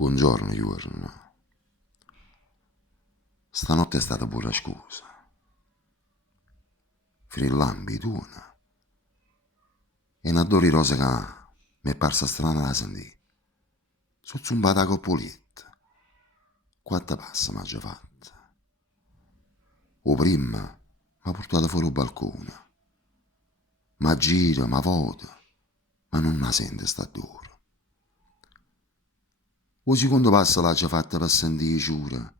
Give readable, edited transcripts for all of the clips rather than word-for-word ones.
Buongiorno, Giorno. Stanotte è stata pure scusa. Frillambi, tuna. E una dori rosa che mi è parsa strana da sentire. Sono zumbata con Polietta. Quattro passi mi ha già fatta. O prima mi ha portato fuori il balcone. Ma gira, ma vota, ma non la sente sta dura. O secondo passo l'ha già fatta per sentire giura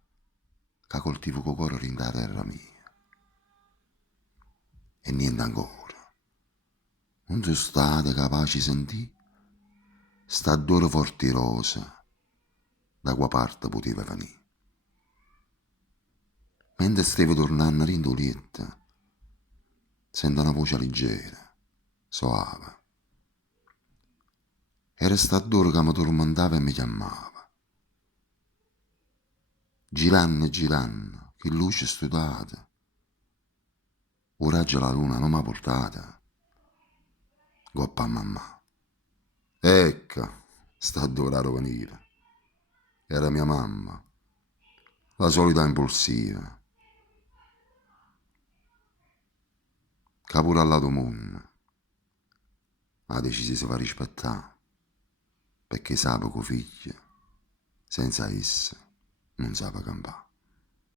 che coltivo con cuore in da terra mia. E niente ancora. Non sono state capaci di sentire sta dura forte rosa da qua parte poteva venire. Mentre stavo tornando a Rindolietta, sento una voce leggera, soave. Era sta dura che mi tormentava e mi chiamava. Girando e girando, che luce studata. Un raggio la luna non mi ha portata. Goppa a mamma. Ecco, sta dura a venire. Era mia mamma, la solita impulsiva. Che pure al lato mondo ha deciso di si far rispettare, perché sa che figlio, senza essa, non sa campare.